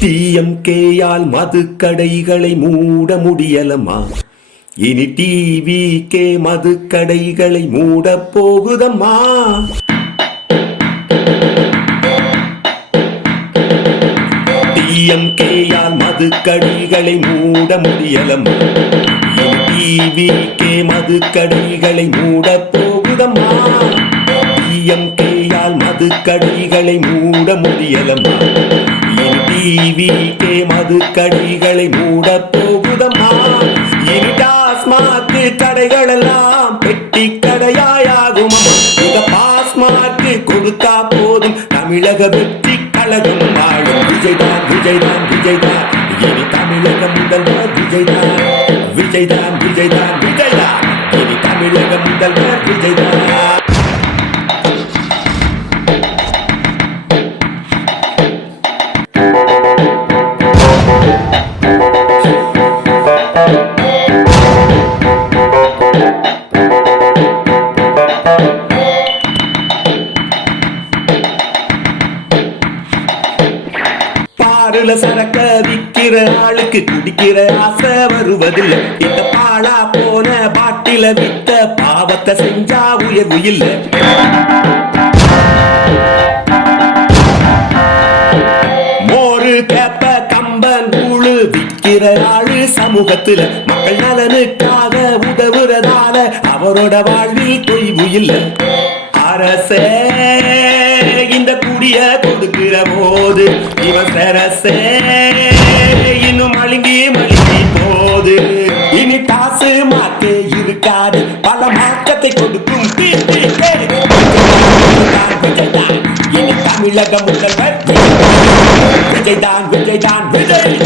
டிஎம்கேயால் மது கடைகளை மூட முடியலமா? இனி டிவி கே மது கடைகளை மூட போகுதம்மா? டிஎம்கேயால் மது கடைகளை மூட முடியலம்மா டிவி கே மது கடைகளை மூட போகுதம்மா? டிஎம்கேயால் மது கடைகளை மூட முடியலம்மா டிவி கே மது கடிகளை மூட போகுதம்மா. இனி டாஸ்மாக்கு கடைகள் எல்லாம் பெட்டி கடையாயாகும். இந்த பாஸ்மாக்கு கொடுத்தா போதும். தமிழக வெற்றி கழகம் வாழும். விஜய்தான் விஜய்தான் விஜய்தான். இனி தமிழக முதல்வர் விஜய்தான். விஜய்தான் விஜய்தான் விஜய்தான். இனி தமிழக முதல்வர் விஜய்தான். பாருல சரக்க விக்கிற ஆளுக்கு குடிக்கிற ஆசை வருவதில்ல. இந்த பாலா போன பாட்டில வித்த பாவத்தை செஞ்சா உயர்வு இல்ல. மோரு பேப்ப கம்பன் கூழு விக்கிற ஆளு சமூகத்துல. மக்கள் நலனுக்காக உதவுறதால அவரோட வாழ்வில் தொய்வு இல்ல. அரசே இந்த கொடுக்கிற போது இவன் சரசே. இன்னும் மழுங்கி மழுங்கி போது. இனி காசு மாற்று இருக்காது. பல மாற்றத்தை கொடுக்கும் விஜய்தான், இனி தமிழக முதல்வர் விஜய்தான் விஜய்தான் விஜய்தான் இனி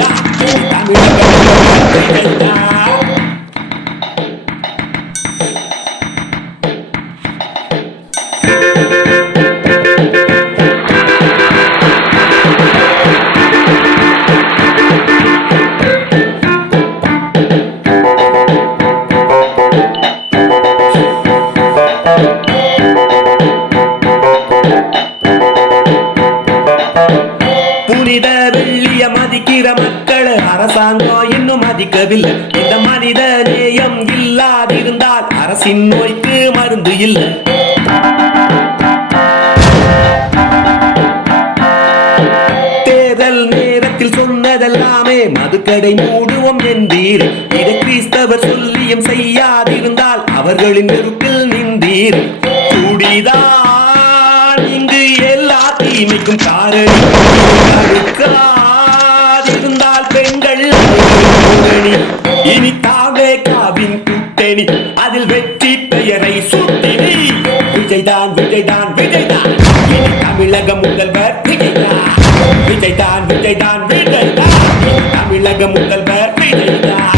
அரசாங்கம் இன்னும் மதிக்கவில்லை. இந்த மனித நேயம் இல்லாதிருந்தால் அரசின் நோய்க்கு மருந்து இல்லை. தேர்தல் நேரத்தில் சொன்னதெல்லாமே மதுக்கடை மூடுவோம் என்பீர். இதை கிறிஸ்தவர் சொல்லியும் செய்யாதிருந்தால் அவர்களின் நெருப்பில் நின்றீர். கூடிதான் இங்கு எல்லா தீமைக்கும் காரணி இனி தாவே காவின் கூட்டணி. அதில் வெற்றி பெயரை சுட்டினி. விஜய்தான் விஜய்தான் விஜய்தான். இனி தமிழக முதல்வர் விஜய்தான். விஜய்தான் விஜய்தான் விஜய்தான். இனி தமிழக முதல்வர் விஜய்தான்.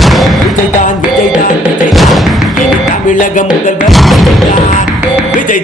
விஜய்தான் விஜய்தான் விஜய்தான். இனி தமிழக முதல்வர் விஜய்தான். விஜய்தான் இனி தமிழக முதல்வர் விஜய்